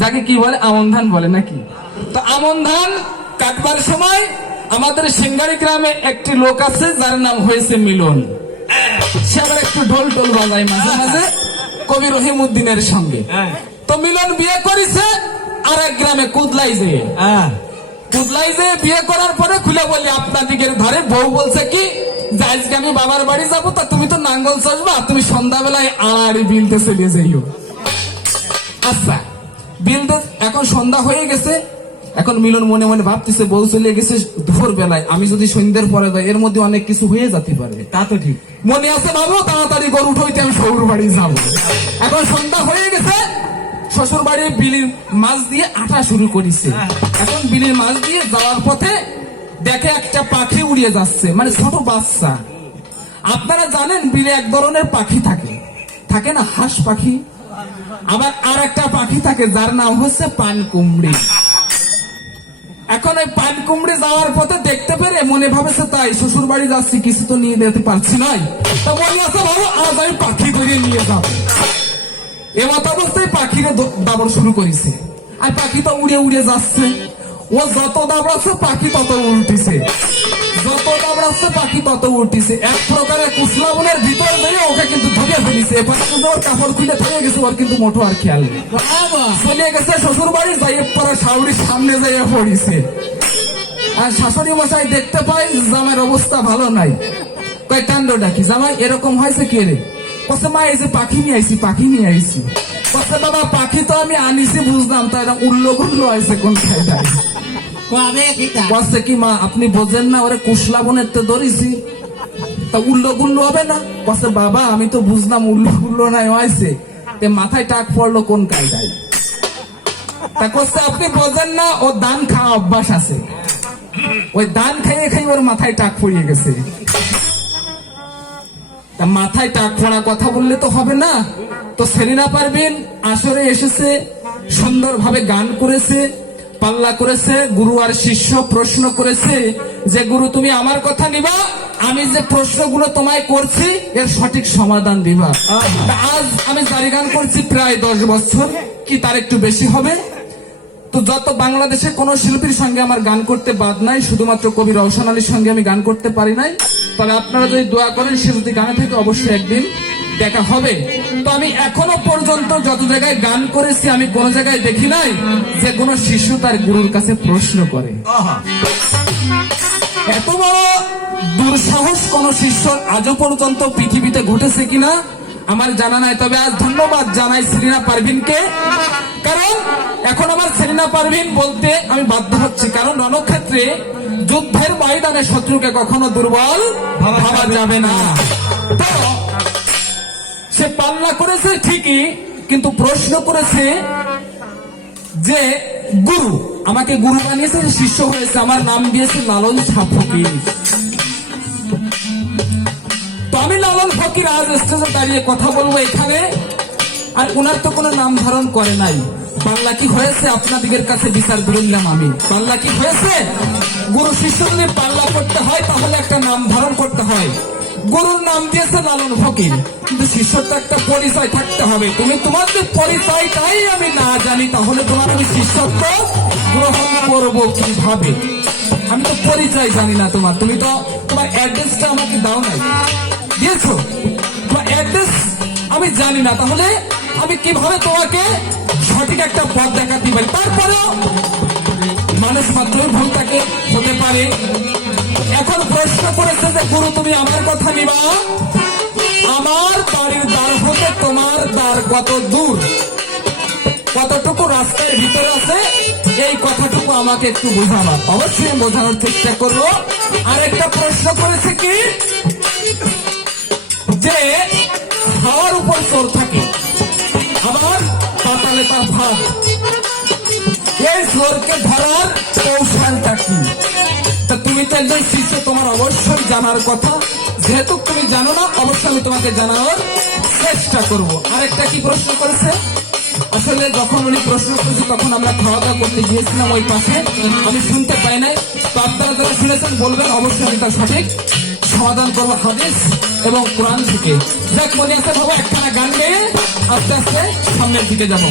যাকে কি বলে আমন ধান বলে নাকি। তো আমন ধান কাটবার সময় আমাদের সিঙ্গারি গ্রামে একটি লোক আছে যার নাম হয়েছে মিলন। সে আবার একটু ঢোল টোল বাজায় মাঝে মাঝে কবি রহিমউদ্দিনের সঙ্গে। তো মিলন বিয়ে করেছে আর এক গ্রামে কুদলাই যেয়ে। কুদলাই যেয়ে বিয়ে করার পরে খুলে বলি আপনাদিকের ধারে বউ বলছে কি যে আজকে আমি বাবার বাড়ি যাবো, তা তুমি তো নাঙ্গল চসবা, তুমি সন্ধ্যাবেলায় আড়ি বিলতে চলে যাইও। আচ্ছা বিলতে এখন সন্ধ্যা হয়ে গেছে, এখন মিলন মনে মনে ভাবতেছে বউ চলে গেছে দুপুর বেলায়, আমি যদি সন্ধ্যের পরে যাই এর মধ্যে অনেক কিছু হয়ে যেতে পারে। তা তো ঠিক মনে আছে ভাবো, তাড়াতাড়ি গরু উঠইতে আমি শ্বশুর বাড়ি যাবো। এখন সন্ধ্যা হয়ে গেছে, শ্বশুর বাড়ি বিলির মাছ দিয়ে আটা শুরু করেছে। এখন বিলির মাছ দিয়ে যাওয়ার পথে দেখে একটা পাখি উড়িয়ে যাচ্ছে, মানে ছোট বাচ্চা। আপনারা জানেন বিলে এক ধরনের পাখি থাকে, থাকে না হাঁস পাখি, আবার আর একটা পাখি থাকে যার নাম হচ্ছে পানকুমড়ি। এখন ওই পানকুমড়ি যাওয়ার পথে দেখতে পেরে মনে ভাবেছে তাই শ্বশুর বাড়ি যাচ্ছি, কিছু তো নিয়ে যেতে পারছি নাই, তো বললো আচ্ছা বাবু আজ আমি পাখি ধরে নিয়ে যাবো। এমত অবস্থায় পাখিরে দাবড় শুরু করেছে, আর পাখি তো উড়ে উড়ে যাচ্ছে। ও যত দাবড়াচ্ছে পাখি তত উল্টিছে, যত দাবড়াচ্ছে পাখি তত উল্টিছে। এক প্রকারের কুসলাবনের ভিতর দিয়ে ওকে কিন্তু ধরে ফেলিছে। এবার ওর কাপড় খুলে ধরে গেছে, ওর কিন্তু মোটো আর খেয়াল নেই। চলে গেছে শ্বশুর বাড়ি, যাই পরে শাশুড়ির সামনে যাইয়া পড়িছে। আর শাশুড়ি মশাই দেখতে পাই জামাইয়ের অবস্থা ভালো নাই। কয় কাণ্ড ডাকি জামাই এরকম হয়েছে কে রে? কসে মা এই যে পাখি নিয়ে আইছি, পাখি নিয়ে আইছি। কসে বাবা পাখি তো আমি আনিছি বুঝলাম, তাই এরা উল্লো গুল্লো হয়েছে কোন খাইদায়। কসে কি মা আপনি বোঝেন না, ওরে কুশলাবনের তো ধরেছি, তা উল্লো গুল্লো হবে না? কসে বাবা আমি তো বুঝলাম উল্লো গুল্লো নাই হয়েছে, মাথায় টাক পড়লো কোন কায়দায়। তা কসে আপনি বোঝেন না, ও ধান খাওয়া অভ্যাস আছে, ওই ধান খাইয়ে খাইয়ে ওর মাথায় টাক পড়িয়ে গেছে। মাথায় টাক পড়া কথা বললে তো হবে না। তো সেলিনা পারভিন আসরে এসেছে, সুন্দরভাবে গান করেছে, পাল্লা করেছে। গুরু আর শিষ্য প্রশ্ন করেছে যে গুরু তুমি আমার কথা নিবা, আমি যে প্রশ্নগুলো তোমায় করছি এর সঠিক সমাধান দিবা। আজ আমি জারি গান করছি প্রায় 10 বছর, কি তার একটু বেশি হবে। তো যত বাংলাদেশে কোন শিল্পীর সঙ্গে আমার গান করতে বাদ নাই, শুধুমাত্র কবি রওশন আলীর সঙ্গে আমি গান করতে পারি নাই। তবে আপনারা যদি দোয়া করেন সে যদি গানে থেকে অবশ্যই একদিন দেখা হবে। তো আমি এখনো পর্যন্ত যত জায়গায় গান করেছি আমি কোন জায়গায় দেখি নাই যে কোন শিশু তার গুরুর কাছে প্রশ্ন করে। এত বড় দুঃসাহস কোন শিষ্যর আজও পর্যন্ত পৃথিবীতে ঘটেছে কিনা আমার জানা নাই। তবে আজ ধন্যবাদ জানাই সেলিনা পারভিনকে, কারণ এখন আমার সেলিনা পারভিন বলতে আমি বাধ্য হচ্ছি, কারণ রণক্ষেত্রে যুদ্ধের ময়দানে শত্রুকে কখনো দুর্বল ভাবা যাবে না। তো সে পাল্লা করেছে ঠিকই, কিন্তু প্রশ্ন করেছে যে গুরু আমাকে গুরু বানিয়েছে, শিষ্য হয়েছে, আমার নাম দিয়েছে লালন শাহ ফকির। তো আমি লালন ফকির আজ স্টেজে দাঁড়িয়ে কথা বলবো এখানে, আর উনার তো কোনো নাম ধারণ করে নাই। পাল্লা কি হয়েছে আপনাদের কাছে বিচার করলাম আমি, পাল্লা কি হয়েছে? গুরু শিষ্য যদি পাল্লা করতে হয় তাহলে একটা নাম ধারণ করতে হয়। গুরুর নাম দিয়েছে লালন ফকির, কিন্তু শিষ্যর তো একটা পরিচয় থাকতে হবে। তুমি তোমার যে পরিচয়টাই আমি না জানি তাহলে তোমার আমি শিষ্যত্ব গ্রহণ করবো কিভাবে? আমি তো পরিচয় জানি না তোমার, তুমি তো তোমার অ্যাড্রেসটা আমাকে দাও নাই, দিয়েছো তোমার অ্যাড্রেস আমি জানি না, তাহলে আমি কিভাবে তোমাকে সঠিক একটা পথ দেখাতে পারি? তারপরেও মানুষ মাত্রই ভুল থাকে, হতে পারে। এখন প্রশ্ন করেছে যে গুরু তুমি আমার কথা নিবা, আমার বাড়ির দ্বার হতে তোমার দ্বার কত দূর, কতটুকু রাস্তার ভিতরে আছে, এই কথাটুকু আমাকে একটু বোঝাবা। অবশ্যই বোঝানোর চেষ্টা করবো। আর একটা প্রশ্ন করেছে কি যে হাওয়ার উপর চোর থাকে, আবার পাতালে তার ভাগ, এই চোরকে ধরার কৌশলটা কি? তা তুমি তো একজন শিষ্য, তোমার অবশ্যই জানার কথা, যেহেতু তুমি জানো না অবশ্যই আমি তোমাকে জানানোর চেষ্টা করবো। আরেকটা কি প্রশ্ন করেছে, আসলে যখন উনি প্রশ্ন করেছে তখন আমরা খাওয়া দাওয়া করতে গিয়েছিলাম ওই পাশে, আমি শুনতে পাই নাই। তো আপনারা যারা শুনেছেন বলবেন, অবশ্যই আমি তার সঠিক সমাধান করবো হাদিস এবং কোরআন থেকে। যাক মনে আছে বাবা, একখানা গান গেয়ে আস্তে আস্তে সামনের দিকে যাবো।